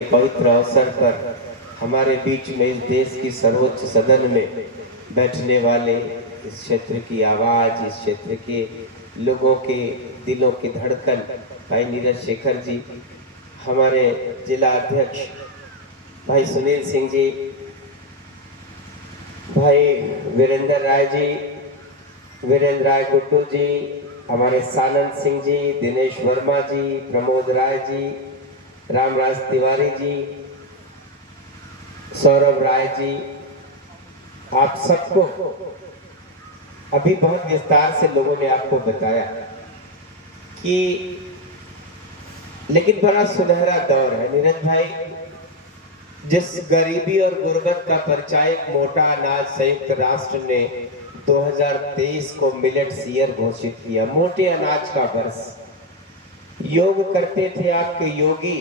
पवित्र अवसर पर हमारे बीच में इस देश की सर्वोच्च सदन में बैठने वाले, इस क्षेत्र की आवाज़, इस क्षेत्र के लोगों के दिलों की धड़कन भाई नीरज शेखर जी, हमारे जिला अध्यक्ष भाई सुनील सिंह जी, भाई वीरेंद्र राय जी, वीरेंद्र राय गुड्डू जी, हमारे सानंद सिंह जी, दिनेश वर्मा जी, प्रमोद राय जी, रामराज तिवारी जी, सौरभ राय जी, आप सबको अभी बहुत विस्तार से लोगों ने आपको बताया कि लेकिन बड़ा सुनहरा दौर है नीरज भाई। जिस गरीबी और गुर्बत का परिचायक मोटा अनाज संयुक्त राष्ट्र ने 2023 को मिलेट्स ईयर घोषित किया, मोटे अनाज का वर्ष। योग करते थे आपके योगी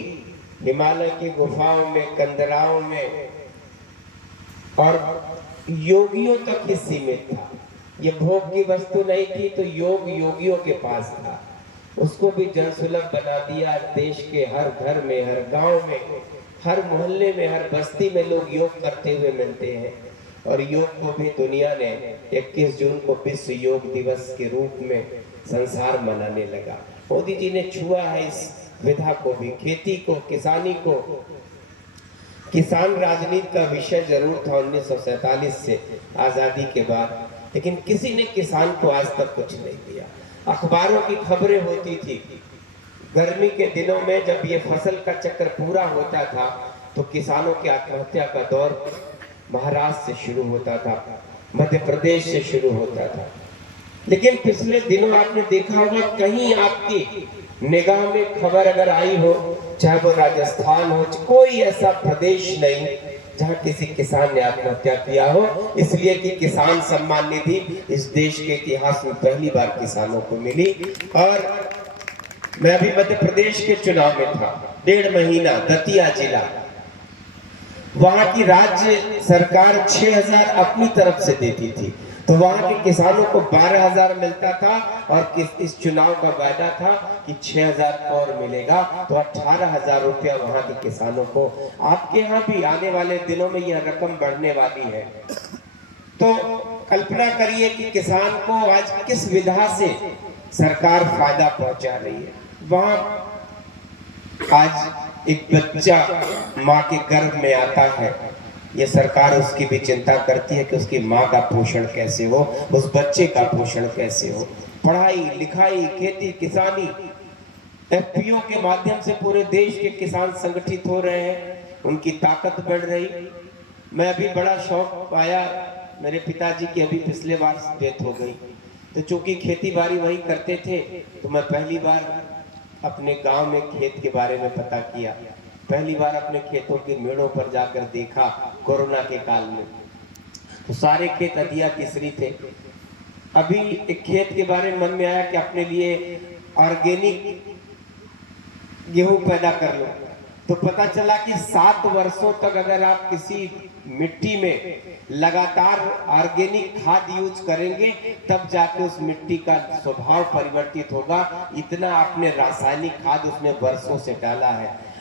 हिमालय की गुफाओं में, कंदराओं में, और योगियों तक ही सीमित था। ये भोग की वस्तु नहीं थी, तो योग योगियों के पास था। उसको भी जनसुलभ बना दिया। देश के हर घर में, हर गांव में, हर मोहल्ले में, हर बस्ती में लोग योग करते हुए मिलते हैं। और योग को भी दुनिया ने 21 जून को विश्व योग दिवस के रूप में संसार मनाने लगा। मोदी जी ने छुआ है इस विधा को भी, खेती को, किसानी को। किसान राजनीति का विषय जरूर था 1947 से आजादी के बाद, लेकिन किसी ने किसान को आज तक कुछ नहीं दिया। अखबारों की खबरें होती थी गर्मी के दिनों में, जब ये फसल का चक्र पूरा होता था तो किसानों की आत्महत्या का दौर महाराष्ट्र से शुरू होता था, मध्य प्रदेश से शुरू होता था। लेकिन पिछले दिनों आपने देखा होगा, कहीं आपकी निगाह में खबर अगर आई हो, चाहे वो राजस्थान हो, कोई ऐसा प्रदेश नहीं जहां किसी किसान ने आत्महत्या किया हो। इसलिए कि किसान सम्मान निधि इस देश के इतिहास में पहली बार किसानों को मिली। और मैं अभी मध्य प्रदेश के चुनाव में था, 1.5 महीना, दतिया जिला। वहां की राज्य सरकार 6,000 अपनी तरफ से देती थी, तो वहां के किसानों को 12,000 मिलता था। और इस चुनाव का वायदा था कि 6,000 और मिलेगा, तो 18,000 रुपया वहां के किसानों को। आपके यहाँ भी आने वाले दिनों में यह रकम बढ़ने वाली है। तो कल्पना करिए कि किसान को आज किस विधा से सरकार फायदा पहुंचा रही है। वहां आज एक बच्चा माँ के गर्भ में आता है, ये सरकार उसकी भी चिंता करती है कि उसकी माँ का पोषण कैसे हो, उस बच्चे का पोषण कैसे हो। पढ़ाई लिखाई, खेती किसानी, एफपीओ के माध्यम से पूरे देश के किसान संगठित हो रहे हैं, उनकी ताकत बढ़ रही। मैं अभी बड़ा शौक पाया, मेरे पिताजी की अभी पिछले बार डेथ हो गई, तो चूंकि खेती बाड़ी वही करते थे, तो मैं पहली बार अपने गांव में खेत के बारे में पता किया। पहली बार अपने खेतों के मेड़ों पर जाकर देखा कोरोना के काल में, तो सारे खेत अधिया किसरी थे। अभी एक खेत के बारे में मन में आया कि अपने लिए ऑर्गेनिक गेहूं पैदा कर लो, तो पता चला कि 7 वर्षों तक अगर आप किसी मिट्टी में लगातार ऑर्गेनिक खाद यूज करेंगे, तब जाके उस मिट्टी का स्वभाव परिवर्तित होगा। इतना आपने रासायनिक खाद उसमें वर्षों से डाला है।